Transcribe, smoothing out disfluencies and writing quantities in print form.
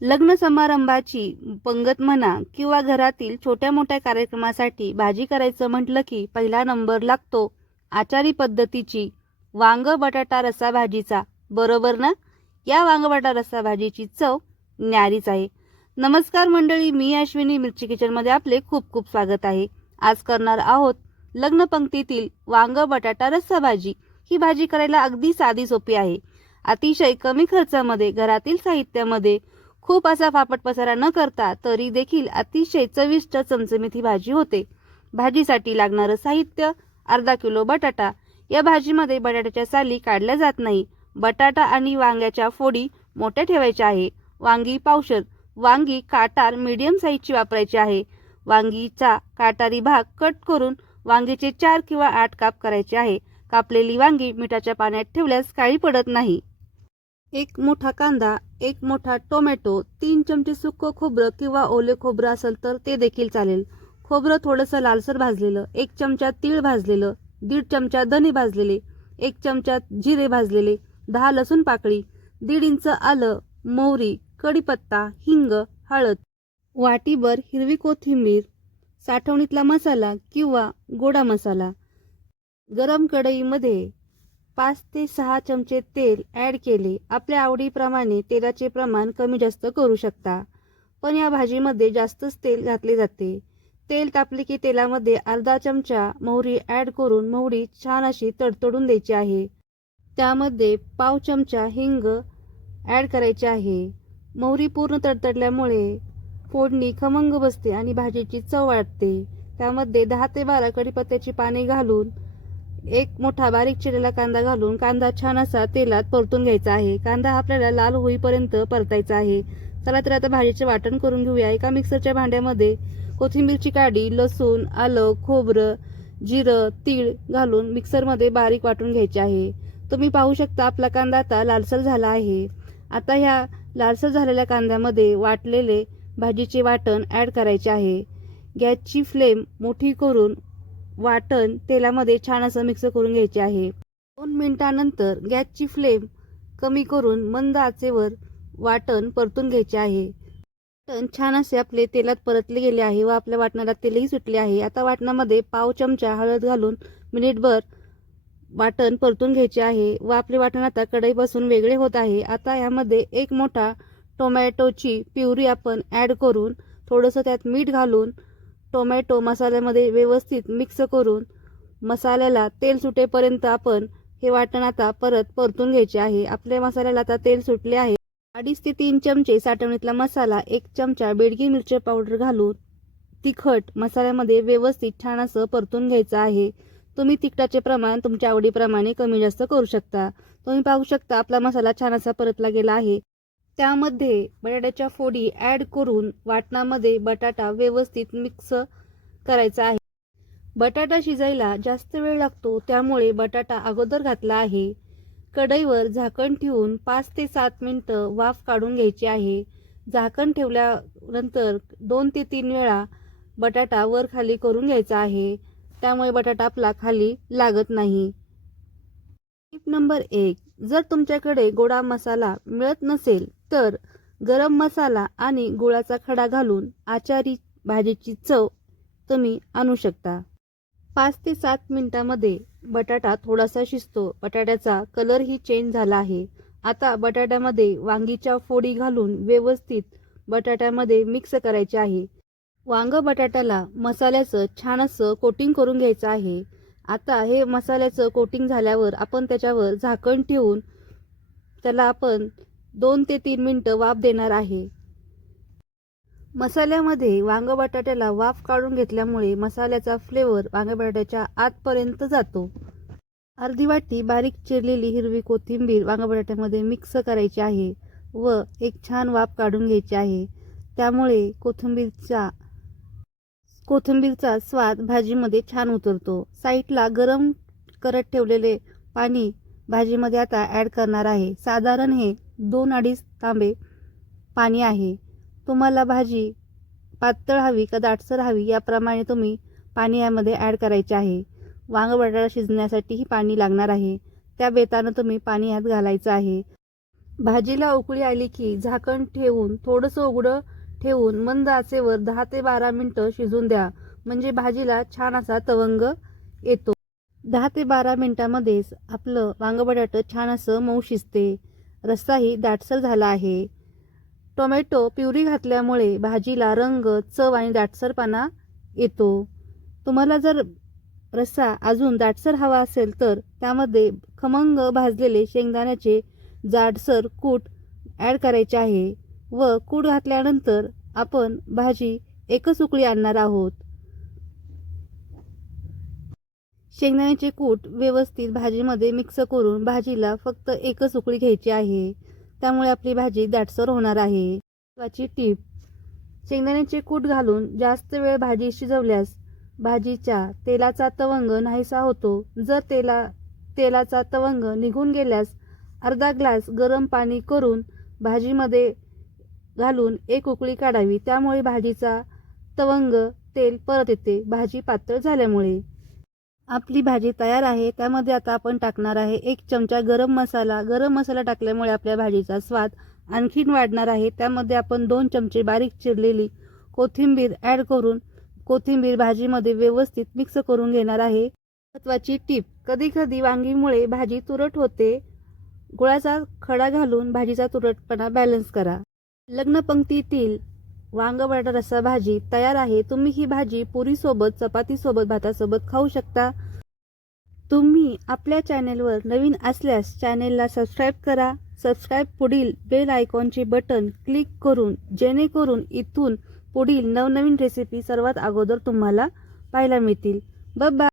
लग्न समारंभाची पंगत म्हणा किंवा घरातील छोट्या मोठ्या कार्यक्रमासाठी भाजी करायचं म्हटलं की पहिला नंबर लागतो आचारी पद्धतीची वांग बटाटा रस्सा भाजीचा. बरोबर ना? या वांग बटाटा रस्सा भाजीची चव न्यारीच आहे. नमस्कार मंडळी, मी अश्विनी मिरची किचनमध्ये आपले खूप खूप स्वागत आहे. आज करणार आहोत लग्न पंक्तीतील वांग बटाटा रस्सा भाजी. ही भाजी करायला अगदी साधी सोपी आहे. अतिशय कमी खर्चामध्ये घरातील साहित्यामध्ये खूप असा फापट पसारा न करता तरी देखील अतिशय चविष्ट चमचमीत ही भाजी होते. भाजीसाठी लागणारं साहित्य: अर्धा किलो बटाटा. या भाजीमध्ये बटाट्याच्या साली काढल्या जात नाही. बटाटा आणि वांग्याच्या फोडी मोठ्या ठेवायच्या आहे. वांगी पावशर. वांगी काटार मीडियम साईजची वापरायची आहे. वांगीचा काटारी भाग कट करून वांगीचे 4 किंवा 8 काप करायचे आहे. कापलेली वांगी मिठाच्या पाण्यात ठेवल्यास काळी पडत नाही. एक मोठा कांदा, एक मोठा टोमॅटो, 3 चमचे सुकं खोबरं किंवा ओले खोबरं असेल तर ते देखील चालेल. खोबरं थोडंसं लालसर भाजलेलं, 1 चमचा तीळ भाजलेलं, 1.5 चमचा धने भाजलेले, 1 चमचा जिरे भाजलेले, 10 लसूण पाकळी, 1.5 इंच आलं, मोहरी, कढीपत्ता, हिंग, हळद, वाटीभर हिरवी कोथिंबीर, साठवणीतला मसाला किंवा गोडा मसाला. गरम कढईमध्ये 5 ते 6 चमचे तेल ॲड केले. आपल्या आवडीप्रमाणे तेलाचे प्रमाण कमी जास्त करू शकता, पण या भाजीमध्ये जास्तच तेल घातले जाते. तेल तापले की तेलामध्ये अर्धा चमचा मोहरी ॲड करून मोहरी छान अशी तडतडून द्यायची आहे. त्यामध्ये पाव चमचा हिंग ॲड करायचे आहे. मोहरी पूर्ण तडतडल्यामुळे फोडणी खमंग बसते आणि भाजीची चव वाढते. त्यामध्ये 10 ते 12 कढीपत्त्याची पाने घालून एक मोठा बारीक चिरलेला कांदा घालून कांदा छान असा तेलात परतून घ्यायचा आहे. कांदा आपल्याला लाल होईपर्यंत परतायचा आहे. चला तर आता भाजीचे वाटण करून घेऊया. एका मिक्सरच्या भांड्यामध्ये कोथिंबीरची काडी, लसूण, आलं, खोबरं, जिरं, तीळ घालून मिक्सरमध्ये बारीक वाटून घ्यायचे आहे. तुम्ही पाहू शकता आपला कांदा आता लालसर झाला आहे. आता ह्या लालसर झालेल्या कांद्यामध्ये वाटलेले भाजीचे वाटण ॲड करायचे आहे. गॅसची फ्लेम मोठी करून वाटण तेलामध्ये छान असं मिक्स करून घ्यायचे आहे. 2 मिनिटांनंतर गॅसची फ्लेम कमी करून मंद आचेवर वाटण परतून घ्यायचे आहे. वाटण छान असे आपले तेलात परतले गेले आहे व आपल्या वाटणाला तेलही सुटले आहे. आता वाटणामध्ये पाव चमचा हळद घालून मिनिटभर वाटण परतून घ्यायचे आहे व आपले वाटण आता कढईपासून वेगळे होत आहे. आता यामध्ये एक मोठा टोमॅटोची प्युरी आपण ॲड करून थोडंसं त्यात मीठ घालून टोमॅटो मसाल्यामध्ये व्यवस्थित मिक्स करून मसाल्याला तेल सुटेपर्यंत आपण हे वाटण आता परत परतून घ्यायचे आहे. आपल्या मसाल्याला आता तेल सुटले आहे. 2.5 ते 3 चमचे साठवणीतला मसाला, 1 चमचा बेडगी मिरची पावडर घालून तिखट मसाल्यामध्ये व्यवस्थित छान असं परतून घ्यायचं आहे. तुम्ही तिखटाचे प्रमाण तुमच्या आवडीप्रमाणे कमी जास्त करू शकता. तुम्ही पाहू शकता आपला मसाला छान असा परतला गेला आहे. त्यामध्ये बटाट्याच्या फोडी ॲड करून वाटणामध्ये बटाटा व्यवस्थित मिक्स करायचा आहे. बटाटा शिजायला जास्त वेळ लागतो, त्यामुळे बटाटा अगोदर घातला आहे. कढईवर झाकण ठेवून 5 ते 7 मिनिटं वाफ काढून घ्यायची आहे. झाकण ठेवल्यानंतर 2 ते 3 वेळा बटाटा वर खाली करून घ्यायचा आहे. त्यामुळे बटाटा आपला खाली लागत नाही. टिप नंबर 1: जर तुमच्याकडे गोडा मसाला मिळत नसेल तर गरम मसाला आणि गुळाचा खडा घालून आचारी भाजीची चव तुम्ही आणू शकता. 5 ते 7 मिनिटांमध्ये बटाटा थोडासा शिजतो. बटाट्याचा कलरही चेंज झाला आहे. आता बटाट्यामध्ये वांगीच्या फोडी घालून व्यवस्थित बटाट्यामध्ये मिक्स करायचे आहे. वांग बटाट्याला मसाल्याचं छान असं कोटिंग करून घ्यायचं आहे. आता हे मसाल्याचं कोटिंग झाल्यावर आपण त्याच्यावर झाकण ठेवून त्याला आपण 2 ते 3 मिनिटं वाफ देणार आहे. मसाल्यामध्ये वांग बटाट्याला वाफ काढून घेतल्यामुळे मसाल्याचा फ्लेवर वांग बटाट्याच्या आतपर्यंत जातो. अर्धी वाटी बारीक चिरलेली हिरवी कोथिंबीर वांग बटाट्यामध्ये मिक्स करायची आहे व एक छान वाफ काढून घ्यायची आहे. त्यामुळे कोथिंबीरचा स्वाद भाजीमध्ये छान उतरतो. साईडला गरम करत ठेवलेले पाणी भाजीमध्ये आता ॲड करणार आहे. साधारण हे 2-2.5 तांबे पाणी आहे. तुम्हाला भाजी पातळ हवी का दाटसर हवी याप्रमाणे तुम्ही पाणी यामध्ये ॲड करायचे आहे. वांग बटाटा शिजण्यासाठीही पाणी लागणार आहे. त्या बेतानं तुम्ही पाणी यात घालायचं आहे. भाजीला उकळी आली की झाकण ठेवून थोडंसं उघडं ठेवून मंद आचेवर 10 ते 12 मिनिटं शिजून द्या. म्हणजे भाजीला छान असा तवंग येतो. 10 ते 12 मिनिटांमध्येच आपलं वांग बटाटं छान असं मऊ शिजते. रस्साही दाटसर झाला आहे. टोमॅटो प्युरी घातल्यामुळे भाजीला रंग, चव आणि दाटसरपणा येतो. तुम्हाला जर रस्सा अजून दाटसर हवा असेल तर त्यामध्ये खमंग भाजलेले शेंगदाण्याचे जाडसर कूट ॲड करायचे आहे व कूट घातल्यानंतर आपण भाजी एकच उकळी आणणार आहोत. शेंगदाण्याचे कूट व्यवस्थित भाजीमध्ये मिक्स करून भाजीला फक्त एकच उकळी घ्यायची आहे. त्यामुळे आपली भाजी दाटसर होणार आहे. महत्त्वाची टीप: शेंगदाण्याचे कूट घालून जास्त वेळ भाजी शिजवल्यास भाजीच्या तेलाचा तवंग नाहीसा होतो. जर तेलाचा तवंग निघून गेल्यास अर्धा ग्लास गरम पाणी करून भाजीमध्ये घालून एक उकळी काढावी. त्यामुळे भाजीचा तवंग तेल परत येते भाजी पातळ झाल्यामुळे. आपली भाजी तयार आहे. त्यामध्ये आता आपण टाकणार आहे 1 चमचा गरम मसाला. गरम मसाला टाकल्यामुळे आपल्या भाजीचा स्वाद आणखीन वाढणार आहे. त्यामध्ये आपण 2 चमचे बारीक चिरलेली कोथिंबीर ॲड करून कोथिंबीर भाजीमध्ये व्यवस्थित मिक्स करून घेणार आहे. महत्त्वाची टीप: कधीकधी वांगीमुळे भाजी तुरट होते. गुळाचा खडा घालून भाजीचा तुरटपणा बॅलन्स करा. लग्नपंक्तीतील वांग बटाटा रस्सा भाजी तयार आहे. तुम्ही ही भाजी पुरीसोबत, चपातीसोबत, भातासोबत खाऊ शकता. तुम्ही आपल्या चॅनेलवर नवीन असल्यास चॅनेलला सबस्क्राईब करा. पुढील बेल आयकॉनचे बटन क्लिक करून जेणेकरून इथून पुढील नवनवीन रेसिपी सर्वात अगोदर तुम्हाला पाहायला मिळतील. बाय.